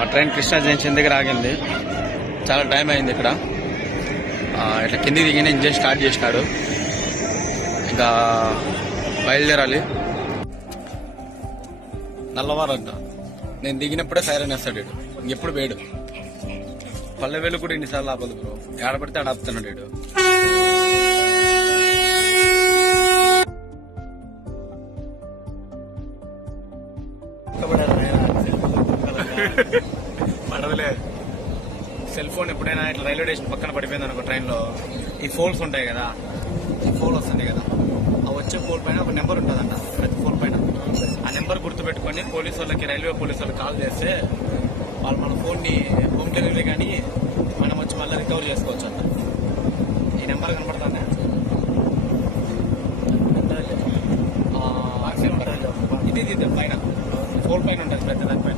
మా train Krishna junction దగ్గర ఆగింది. చాలా టైం అయింది ఇక్కడ. ఇట్లా కింది దిగిన ఇంజన్ స్టార్ట్ చేసినాడు. ఇంకా బయలుదేరాలి. నల్లవారంట. నేను దిగినప్పుడే సైరన్ వేస్తాడు వీడు. ఇంకెప్పుడు వేడు. పల్లెవేలు కూడా ఇన్నిసార్లు ఆపదు బ్రో. ఏడబడితే ఆడ ఆపుతున్నాడు వీడు. పడదులే. సెల్ ఫోన్ ఎప్పుడైనా ఇట్లా రైల్వే స్టేషన్ పక్కన పడిపోయింది అనుకో ట్రైన్లో, ఈ ఫోల్స్ ఉంటాయి కదా, ఈ ఫోల్ వస్తుంది కదా, ఆ వచ్చే ఫోల్ పైన ఒక నెంబర్ ఉంటుందంట. ప్రతి ఫోల్ పైన ఆ నెంబర్ గుర్తుపెట్టుకొని పోలీసు వాళ్ళకి, రైల్వే పోలీసు వాళ్ళకి కాల్ చేస్తే వాళ్ళు మన ఫోన్ని హోమ్ డెలివరీ కానీ మనం వచ్చి మళ్ళీ రికవర్ చేసుకోవచ్చు అంట. ఈ నెంబర్ కనపడుతుందా? ఇది పైన ఫోల్ పైన ఉంటుంది, పెద్ద దాని పైన.